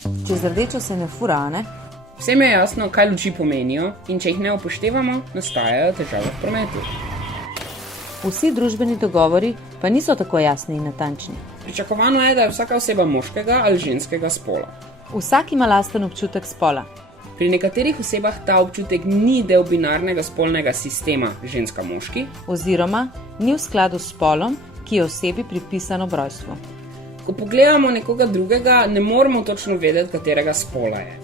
Čez rdečo se ne fura, ne? Vsem je jasno, kaj luči pomenijo in če jih ne upoštevamo, nastajajo težave v prometu. Vsi družbeni dogovori pa niso tako jasni in natančni. Pričakovano je, da je vsaka oseba moškega ali ženskega spola. Vsak ima lasten občutek spola. Pri nekaterih osebah ta občutek ni del binarnega spolnega sistema ženska-moški, Oziroma ni v skladu s spolom, ki je osebi pripisan ob rojstvu. Ko pogledamo nekoga drugega, ne moremo točno vedeti, katerega spola je.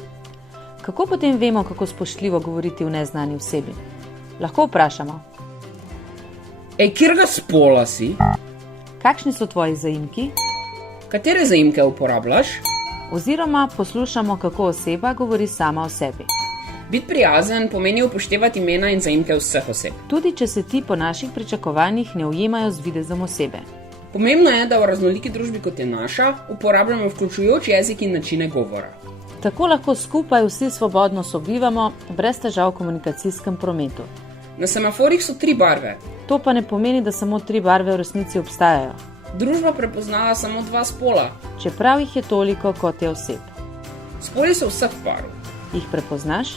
Kako potem vemo, kako spoštljivo govoriti o neznani osebi? Lahko vprašamo, Katerega spola si? kakšni so tvoji zaimki? Katere zaimke uporabljaš? Oziroma poslušamo, kako oseba govori sama o sebi. Biti prijazen pomeni upoštevati imena in zaimke vseh oseb. Tudi če se ti po naših pričakovanjih ne ujemajo z videzom osebe. Pomembno je, da v raznoliki družbi, kot je naša, uporabljamo vključujoč jezik in načine govora. Tako lahko skupaj vsi svobodno sobivamo, brez težav v komunikacijskem prometu. Na semaforih so 3 barve. To pa ne pomeni, da samo 3 barve v resnici obstajajo, Družba prepoznava samo 2 spola. čeprav jih je toliko, kot je oseb. Spoli so vseh parov. Jih prepoznaš?